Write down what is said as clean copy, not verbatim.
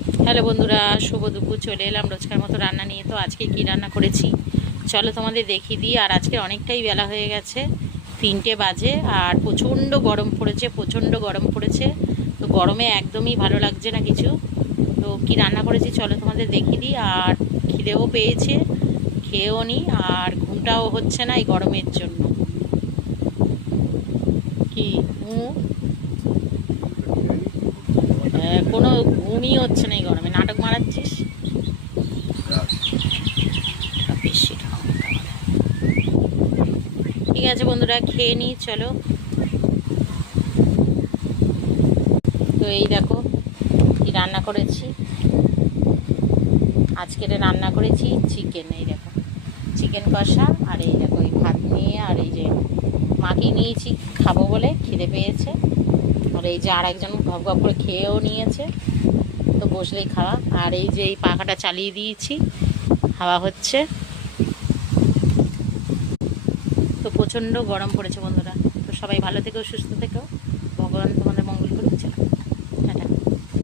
Hello বন্ধুরা, শুভ দুপুর। চলে এলাম রোজকার মতো রান্না নিয়ে। তো আজকে কি রান্না করেছি চলো তোমাদের দেখিয়ে দিই। আর আজকে অনেকটাই বেলা হয়ে গেছে, 3টে বাজে, আর প্রচণ্ড গরম পড়েছে, প্রচণ্ড গরম পড়েছে। তো গরমে একদমই ভালো লাগছে না কিছু। তো কি রান্না করেছি চলো তোমাদের দেখিয়ে দিই। আর খিদেও পেয়েছে, খেয়েও নিই, আর ঘুমটাও হচ্ছে না এই গরমের জন্য। কি কোনো ঘুমই হচ্ছে না এই গরমে, নাটক মারাচ্ছিস। বেশি ঠিক আছে বন্ধুরা, খেয়ে নিই চলো। তো এই দেখো কি রান্না করেছি। আজকের রান্না করেছি চিকেন। এই দেখো চিকেন কষা, আর এই দেখো এই ভাত নিয়ে, আর এই যে মাখিয়ে নিয়েছি খাবো বলে, খিদে পেয়েছে। আর এই যে আর একজন গপ গপ করে খেয়েও নিয়েছে, তো বসলেই খাওয়া। আর এই যে এই পাখাটা চালিয়ে দিয়েছি, হাওয়া হচ্ছে। তো প্রচণ্ড গরম পড়েছে বন্ধুরা। তো সবাই ভালো থেকো, সুস্থ থেকো, ভগবান তোমাদের মঙ্গল করুন। চলো।